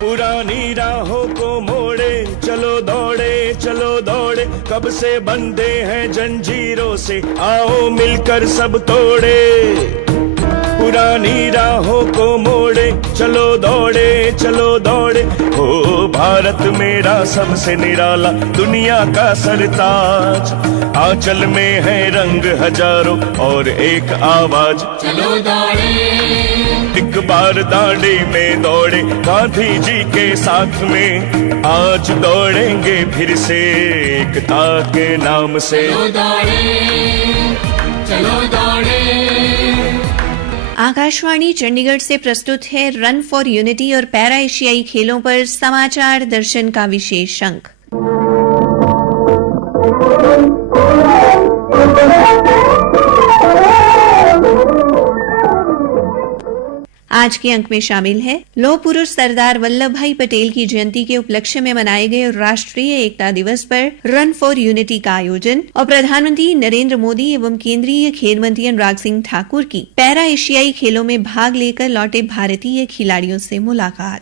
पुरानी राहों को मोड़े चलो दौड़े कब से बंधे हैं जंजीरों से, आओ मिलकर सब तोड़े। पुरानी राहों को मोड़े चलो दौड़े हो भारत मेरा सबसे निराला दुनिया का सरताज। आंचल में है रंग हजारों और एक आवाज, चलो दौड़े। एक बार दांडी में दौड़े गांधी जी के साथ में, आज दौड़ेंगे फिर से एकता के नाम से। चलो दौड़े। आकाशवाणी चंडीगढ़ से प्रस्तुत है रन फॉर यूनिटी और पैरा एशियाई खेलों पर समाचार दर्शन का विशेष अंक। आज के अंक में शामिल है लौह पुरुष सरदार वल्लभ भाई पटेल की जयंती के उपलक्ष्य में मनाए गए राष्ट्रीय एकता दिवस पर रन फॉर यूनिटी का आयोजन और प्रधानमंत्री नरेंद्र मोदी एवं केंद्रीय खेल मंत्री अनुराग सिंह ठाकुर की पैरा एशियाई खेलों में भाग लेकर लौटे भारतीय खिलाड़ियों से मुलाकात।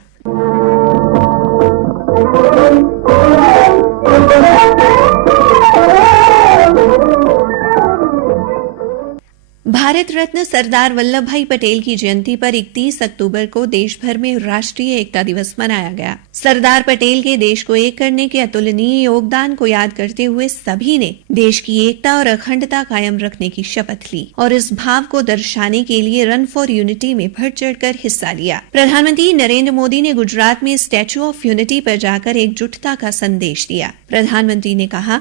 भारत रत्न सरदार वल्लभ भाई पटेल की जयंती पर 31 अक्टूबर को देश भर में राष्ट्रीय एकता दिवस मनाया गया। सरदार पटेल के देश को एक करने के अतुलनीय योगदान को याद करते हुए सभी ने देश की एकता और अखंडता कायम रखने की शपथ ली और इस भाव को दर्शाने के लिए रन फॉर यूनिटी में बढ़ चढ़कर हिस्सा लिया। प्रधानमंत्री नरेंद्र मोदी ने गुजरात में स्टैच्यू ऑफ यूनिटी पर जाकर एकजुटता का संदेश दिया। प्रधानमंत्री ने कहा,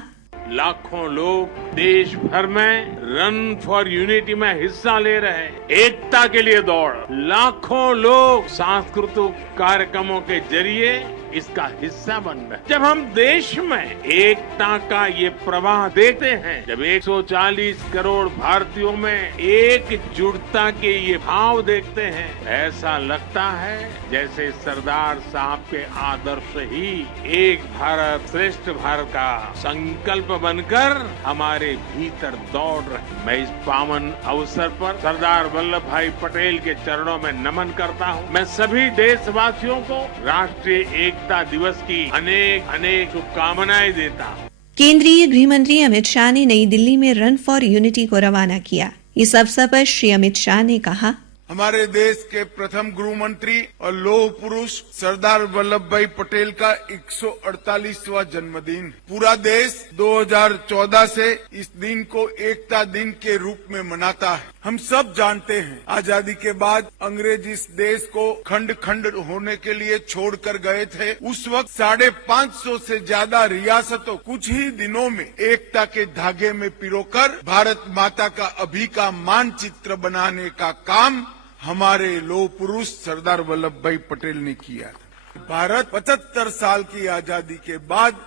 लाखों लोग देश भर में रन फॉर यूनिटी में हिस्सा ले रहे हैं, एकता के लिए दौड़। लाखों लोग सांस्कृतिक कार्यक्रमों के जरिए इसका हिस्सा बन रहे हैं। जब हम देश में एकता का ये प्रवाह देखते हैं, जब 140 करोड़ भारतीयों में एकजुटता के ये भाव देखते हैं, ऐसा लगता है जैसे सरदार साहब के आदर्श ही एक भारत श्रेष्ठ भारत का संकल्प बनकर हमारे भीतर दौड़ रहे। मैं इस पावन अवसर पर सरदार वल्लभ भाई पटेल के चरणों में नमन करता हूँ। मैं सभी देशवासियों को राष्ट्रीय एकता दिवस की अनेक अनेक शुभकामनाएं देता हूँ। केंद्रीय गृह मंत्री अमित शाह ने नई दिल्ली में रन फॉर यूनिटी को रवाना किया। इस अवसर पर श्री अमित शाह ने कहा, हमारे देश के प्रथम गृह मंत्री और लौह पुरुष सरदार वल्लभ भाई पटेल का 148वां जन्मदिन। पूरा देश 2014 से इस दिन को एकता दिन के रूप में मनाता है। हम सब जानते हैं आजादी के बाद अंग्रेज इस देश को खंड खंड होने के लिए छोड़कर गए थे। उस वक्त 550 से ज्यादा रियासतों कुछ ही दिनों में एकता के धागे में पिरोकर भारत माता का अभी का मानचित्र बनाने का काम हमारे लौह पुरुष सरदार वल्लभ भाई पटेल ने किया था। भारत 75 साल की आजादी के बाद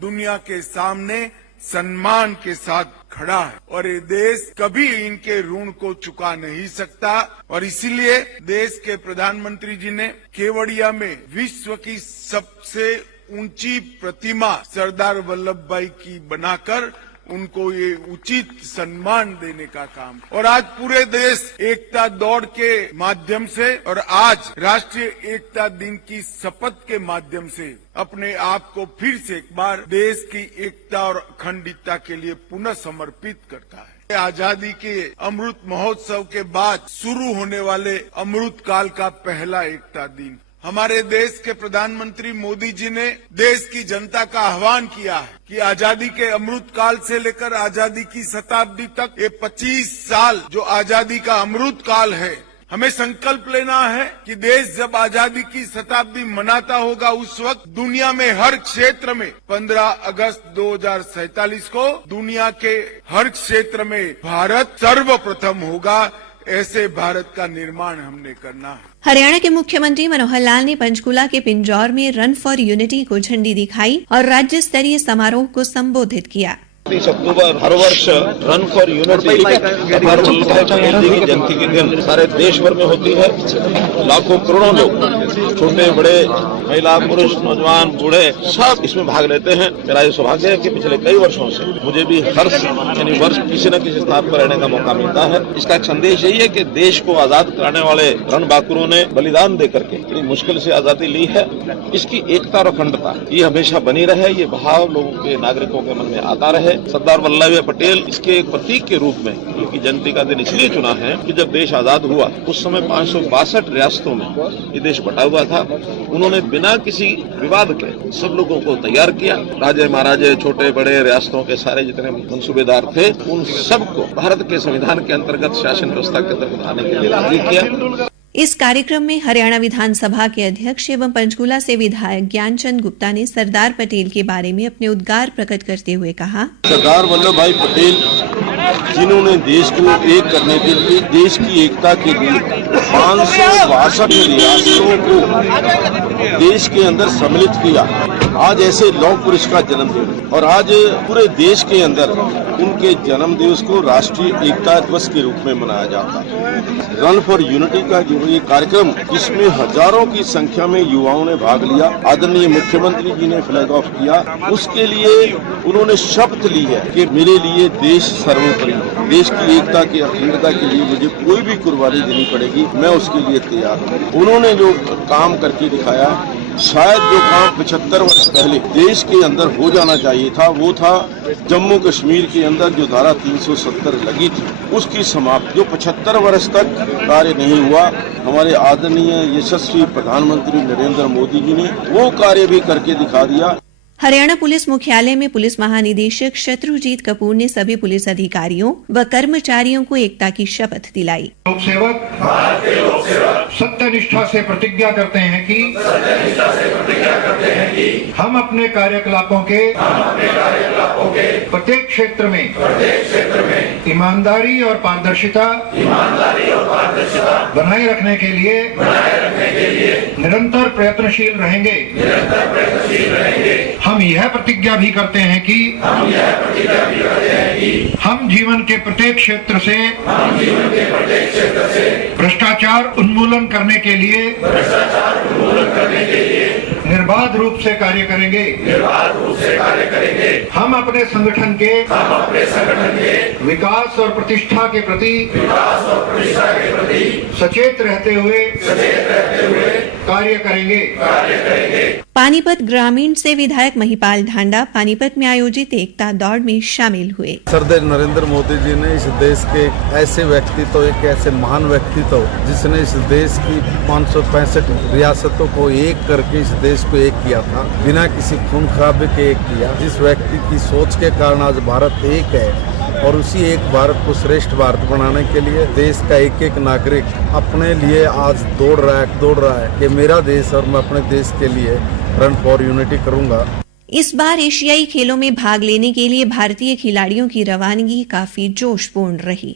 दुनिया के सामने सम्मान के साथ खड़ा है और ये देश कभी इनके ऋण को चुका नहीं सकता और इसीलिए देश के प्रधानमंत्री जी ने केवड़िया में विश्व की सबसे ऊंची प्रतिमा सरदार वल्लभ भाई की बनाकर उनको ये उचित सम्मान देने का काम। और आज पूरे देश एकता दौड़ के माध्यम से और आज राष्ट्रीय एकता दिन की शपथ के माध्यम से अपने आप को फिर से एक बार देश की एकता और अखंडता के लिए पुनः समर्पित करता है। आजादी के अमृत महोत्सव के बाद शुरू होने वाले अमृत काल का पहला एकता दिन हमारे देश के प्रधानमंत्री मोदी जी ने देश की जनता का आह्वान किया है कि आजादी के अमृत काल से लेकर आजादी की शताब्दी तक ये 25 साल जो आजादी का अमृत काल है, हमें संकल्प लेना है कि देश जब आजादी की शताब्दी मनाता होगा उस वक्त दुनिया में हर क्षेत्र में 15 अगस्त 2047 को दुनिया के हर क्षेत्र में भारत सर्वप्रथम होगा। ऐसे भारत का निर्माण हमने करना है। हरियाणा के मुख्यमंत्री मनोहर लाल ने पंचकूला के पिंजौर में रन फॉर यूनिटी को झंडी दिखाई और राज्य स्तरीय समारोह को संबोधित किया। 30 अक्टूबर हर वर्ष run for unity Sardar Vallabh भाई पटेल जी की जयंती के दिन सारे देश भर में होती है। लाखों करोड़ों लोग, छोटे बड़े, महिला पुरुष, नौजवान बूढ़े, सब इसमें भाग लेते हैं। मेरा ये सौभाग्य है कि पिछले कई वर्षों से मुझे भी हर यानी वर्ष किसी न किसी स्थान पर रहने का मौका मिलता है। इसका एक संदेश यही है कि देश को आजाद कराने वाले रणबांकुरों ने बलिदान दे करके बड़ी मुश्किल से आजादी ली है। इसकी एकता और अखंडता ये हमेशा बनी रहे, ये भाव लोगों के, नागरिकों के मन में आता रहे। सरदार वल्लभ भाई पटेल इसके एक प्रतीक के रूप में उनकी जयंती का दिन इसलिए चुना है कि जब देश आजाद हुआ उस समय 562 रियासतों में ये देश बटा हुआ था। उन्होंने बिना किसी विवाद के सब लोगों को तैयार किया। राजे महाराजे, छोटे बड़े, रियासतों के सारे जितने मंसूबेदार थे, उन सबको भारत के संविधान के अंतर्गत शासन व्यवस्था के अंतर्गत आने के लिए राजी किया। इस कार्यक्रम में हरियाणा विधानसभा के अध्यक्ष एवं पंचकूला से विधायक ज्ञानचंद गुप्ता ने सरदार पटेल के बारे में अपने उद्गार प्रकट करते हुए कहा, सरदार वल्लभ भाई पटेल जिन्होंने देश को एक करने के लिए, देश की एकता के लिए 562 रियासतों को देश के अंदर सम्मिलित किया। आज ऐसे लौह पुरुष का जन्मदिन और आज पूरे देश के अंदर उनके जन्म दिवस को राष्ट्रीय एकता दिवस के रूप में मनाया जाता है। रन फॉर यूनिटी का जो ये कार्यक्रम, जिसमें हजारों की संख्या में युवाओं ने भाग लिया, आदरणीय मुख्यमंत्री जी ने फ्लैग ऑफ किया। उसके लिए उन्होंने शपथ ली है कि मेरे लिए देश सर्वोपरि है, देश की एकता की अखंडता के लिए मुझे कोई भी कुर्बानी देनी पड़ेगी, मैं उसके लिए तैयार हूँ। उन्होंने जो काम करके दिखाया, शायद जो काम 75 वर्ष पहले देश के अंदर हो जाना चाहिए था, वो था जम्मू कश्मीर के अंदर जो धारा 370 लगी थी उसकी समाप्ति, जो 75 वर्ष तक कार्य नहीं हुआ। हमारे आदरणीय यशस्वी प्रधानमंत्री नरेंद्र मोदी जी ने वो कार्य भी करके दिखा दिया। हरियाणा पुलिस मुख्यालय में पुलिस महानिदेशक शत्रुजीत कपूर ने सभी पुलिस अधिकारियों व कर्मचारियों को एकता की शपथ दिलाई। लोक सेवक सत्यनिष्ठा से प्रतिज्ञा करते हैं कि हम अपने कार्यकलापों के प्रत्येक क्षेत्र में ईमानदारी और पारदर्शिता बनाए रखने के लिए निरंतर प्रयत्नशील रहेंगे। हम यह प्रतिज्ञा भी करते हैं कि हम जीवन के प्रत्येक क्षेत्र से भ्रष्टाचार उन्मूलन करने के लिए निर्बाध रूप से कार्य करेंगे। हम अपने संगठन के विकास और प्रतिष्ठा के प्रति सचेत रहते हुए कार्य करेंगे। पानीपत ग्रामीण से विधायक महिपाल ढांडा पानीपत में आयोजित एकता दौड़ में शामिल हुए। सरदार नरेंद्र मोदी जी ने इस देश के ऐसे व्यक्तित्व, एक ऐसे महान व्यक्तित्व जिसने इस देश की 565 रियासतों को एक करके इस देश को एक किया था, बिना किसी खून खराबे के एक किया। जिस व्यक्ति की सोच के कारण आज भारत एक है और उसी एक भारत को श्रेष्ठ भारत बनाने के लिए देश का एक एक नागरिक अपने लिए आज दौड़ रहा है कि मेरा देश और मैं अपने देश के लिए रन फॉर यूनिटी करूंगा। इस बार एशियाई खेलों में भाग लेने के लिए भारतीय खिलाड़ियों की रवानगी काफी जोशपूर्ण रही।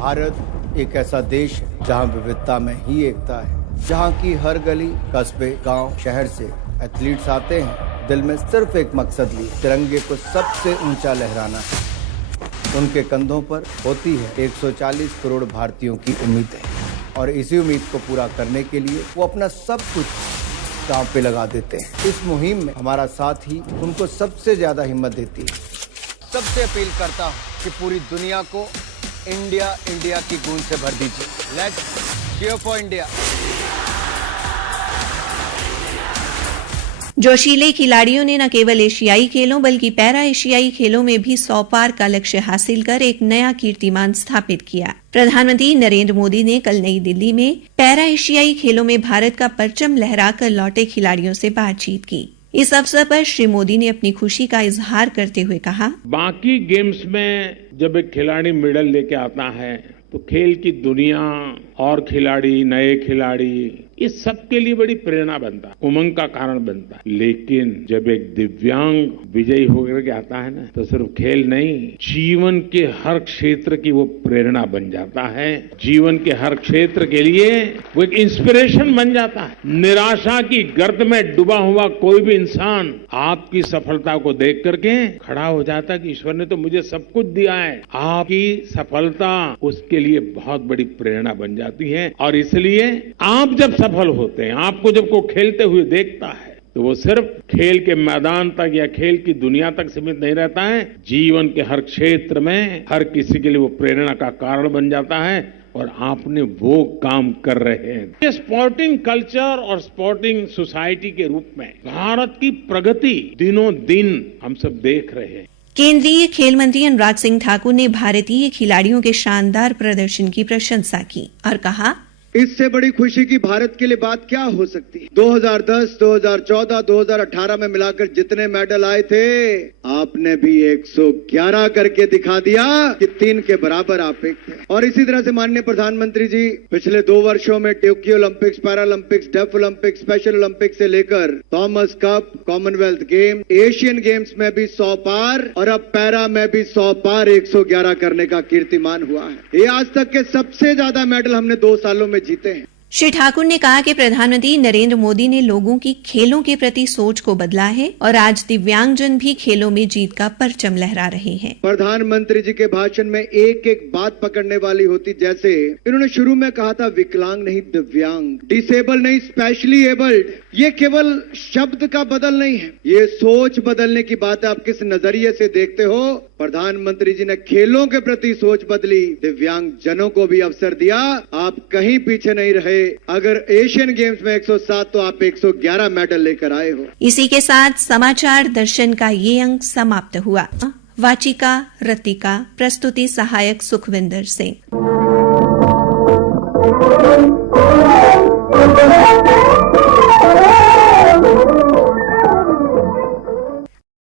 भारत एक ऐसा देश है जहां विविधता में ही एकता है, जहां की हर गली, कस्बे, गांव, शहर से एथलीट्स आते हैं दिल में सिर्फ एक मकसद लिए, तिरंगे को सबसे ऊंचा लहराना है। उनके कंधों पर होती है 140 करोड़ भारतीयों की उम्मीदें और इसी उम्मीद को पूरा करने के लिए वो अपना सब कुछ दांव पे लगा देते हैं। इस मुहिम में हमारा साथ ही उनको सबसे ज्यादा हिम्मत देती है। सबसे अपील करता हूँ कि पूरी दुनिया को इंडिया इंडिया की गूंज से भर दीजिए। Let's cheer for India. जोशीले खिलाड़ियों ने न केवल एशियाई खेलों बल्कि पैरा एशियाई खेलों में भी 100 पार का लक्ष्य हासिल कर एक नया कीर्तिमान स्थापित किया। प्रधानमंत्री नरेंद्र मोदी ने कल नई दिल्ली में पैरा एशियाई खेलों में भारत का परचम लहराकर लौटे खिलाड़ियों से बातचीत की। इस अवसर पर श्री मोदी ने अपनी खुशी का इजहार करते हुए कहा, बाकी गेम्स में जब एक खिलाड़ी मेडल लेके आता है तो खेल की दुनिया और खिलाड़ी, नए खिलाड़ी ये सबके लिए बड़ी प्रेरणा बनता है, उमंग का कारण बनता है। लेकिन जब एक दिव्यांग विजयी होकर के आता है ना, तो सिर्फ खेल नहीं, जीवन के हर क्षेत्र की वो प्रेरणा बन जाता है। जीवन के हर क्षेत्र के लिए वो एक इंस्पिरेशन बन जाता है। निराशा की गर्त में डूबा हुआ कोई भी इंसान आपकी सफलता को देख करके खड़ा हो जाता है कि ईश्वर ने तो मुझे सब कुछ दिया है। आपकी सफलता उसके लिए बहुत बड़ी प्रेरणा बन जाती है। और इसलिए आप जब सफल होते हैं, आपको जब कोई खेलते हुए देखता है, तो वो सिर्फ खेल के मैदान तक या खेल की दुनिया तक सीमित नहीं रहता है। जीवन के हर क्षेत्र में हर किसी के लिए वो प्रेरणा का कारण बन जाता है और आपने वो काम कर रहे हैं। ये स्पोर्टिंग कल्चर और स्पोर्टिंग सोसाइटी के रूप में भारत की प्रगति दिनों दिन हम सब देख रहे हैं। केंद्रीय खेल मंत्री अनुराग सिंह ठाकुर ने भारतीय खिलाड़ियों के शानदार प्रदर्शन की प्रशंसा की और कहा, इससे बड़ी खुशी की भारत के लिए बात क्या हो सकती है। 2010, 2014, 2018 में मिलाकर जितने मेडल आए थे, आपने भी 111 करके दिखा दिया कि 3 के बराबर आप एक थे। और इसी तरह से माननीय प्रधानमंत्री जी पिछले 2 वर्षों में Tokyo Olympics, Paralympics, deaf Olympics, special Olympics से लेकर Thomas cup, Commonwealth game, Asian games में भी 100 पार और अब पैरा में भी 100 पार 111 करने का कीर्तिमान हुआ है। ये आज तक के सबसे ज्यादा मेडल हमने 2 सालों में जीते हैं। श्री ठाकुर ने कहा कि प्रधानमंत्री नरेंद्र मोदी ने लोगों की खेलों के प्रति सोच को बदला है और आज दिव्यांगजन भी खेलों में जीत का परचम लहरा रहे हैं। प्रधानमंत्री जी के भाषण में एक एक बात पकड़ने वाली होती, जैसे इन्होंने शुरू में कहा था विकलांग नहीं दिव्यांग, डिसेबल नहीं स्पेशली एबल्ड। ये केवल शब्द का बदल नहीं है, ये सोच बदलने की बात है। आप किस नजरिए से देखते हो। प्रधानमंत्री जी ने खेलों के प्रति सोच बदली, दिव्यांग जनों को भी अवसर दिया। आप कहीं पीछे नहीं रहे। अगर एशियन गेम्स में 107 तो आप 111 मेडल लेकर आए हो। इसी के साथ समाचार दर्शन का ये अंक समाप्त हुआ। वाचिका रतिका, प्रस्तुति सहायक सुखविंदर सिंह।